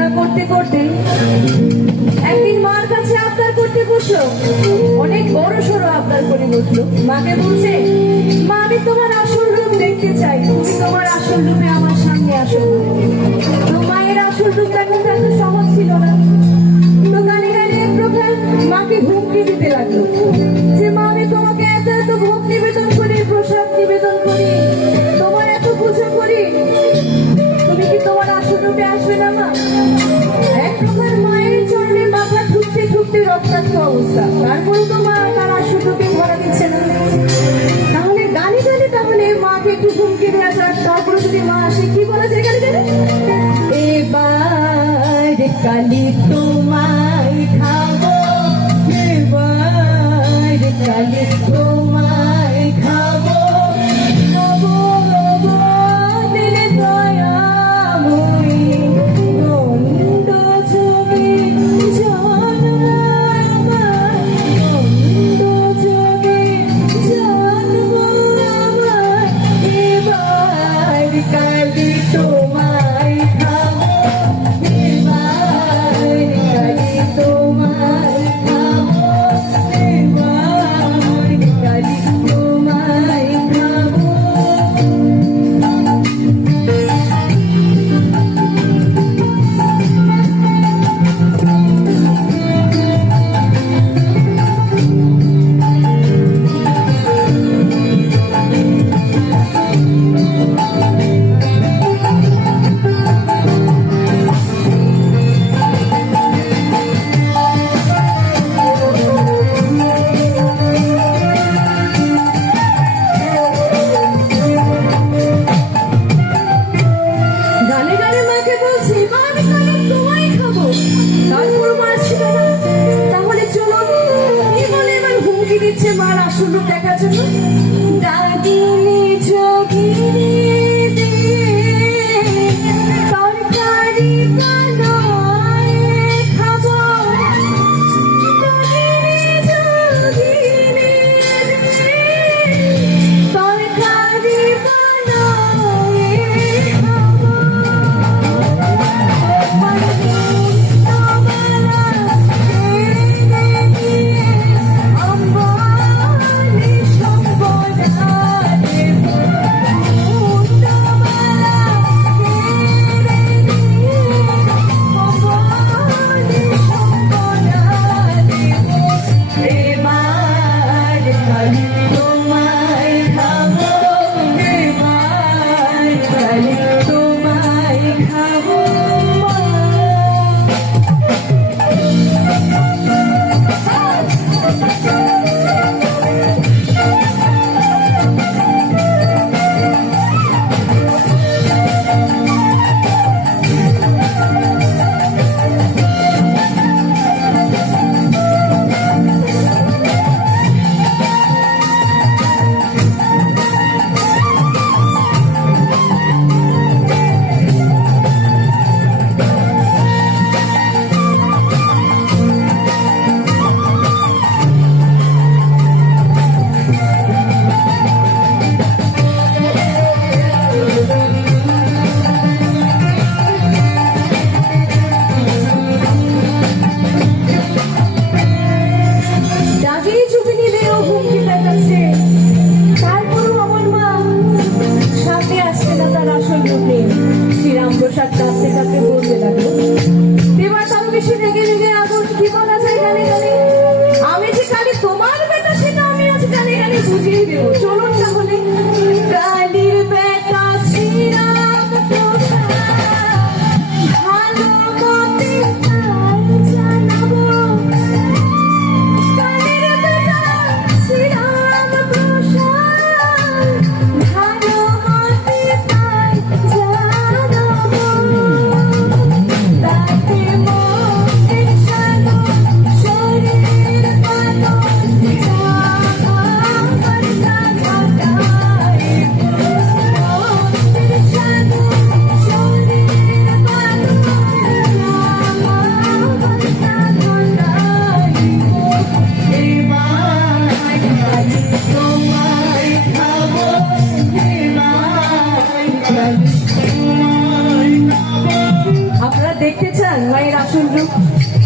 প্রার্থনা করতে করতে একদিন মার কাছে আবদার করতে বসলো। অনেক বড় সড়ো আবদার করে বসলো। মাকে বলছে, মা আমি তোমার আসল রূপ দেখতে চাই, তুমি তোমার আসল রূপে আমার সামনে আসো। তো মায়ের আসল রূপটা কিন্তু এত সহজ ছিল না। তো গানে গানে এক প্রকার মাকে হুমকি দিতে লাগলো যে মা আমি তোমাকে এত এত ভোগ নিবেদন করি, প্রসাদ নিবেদন করি, তোমার এত পুজো করি, তুমি কি তোমার আসল রূপে আসবে না মা? এক প্রকার মায়ের চরণে মাথা ঠুকতে ঠুকতে রক্তাক্ত অবস্থা। তারপরেও তো মা তার আসল রূপে ধরা দিচ্ছে না। তাহলে গানে গানে তাহলে মাকে একটু হুমকি দেওয়া যাক, তারপরে যদি মা আসে কি বলা যায় গানে গানে? এবার কালি তোমায় খাবো, এবার কালি তোমায় খাবো, খাবো গো দিলে দয়াময়ী, গন্ধ যোগে জন্ম আমার, গন্ধ যোগে জন্ম আমার, এবার কালি তোমায় খাবো, এবার কালি তোমায় খাবো, এবার কালি তোমায় খাবো। গানে গানে মাকে বলছি, মা আমি কালি তোমায় খাবো, তারপর মা আসছিল না। তাহলে চলো কি বলে এবার হুমকি দিচ্ছে মার আসল রূপ দেখার জন্য। দাগিনী যোগিনী দে তরকারি বানায় খাবো, দাগিনী যোগিনী দে তরকারি বানায় খাবো। তোমায় খাবো, এবার কালি তোমায় খাবো। দাগিনী চুপিনি দিয়েও হুমকি দেখাচ্ছে, তারপরও আমার মা সাথে আসছে না তার আসল রূপে। শ্রীরামপ্রসাদ কাঁদতে কাঁদতে বলতে লাগলো। এবার তার বেশি রেগে রেগে আগুন কি বলা যায় গানে গানে, আমি যে কালি তোমার বেটা সেটা আমি আজ গানে গানে বুঝিয়ে দেবো। চলুন তাহলে কালির বেটা শ্রীরামপ্রসাদ ভালো মতে তাই জানাবো, কালির বেটা শ্রীরামপ্রসাদ ভালো মতে তাই জানাবো, তাতে মনের সাধন শরীর পালন আমার দাও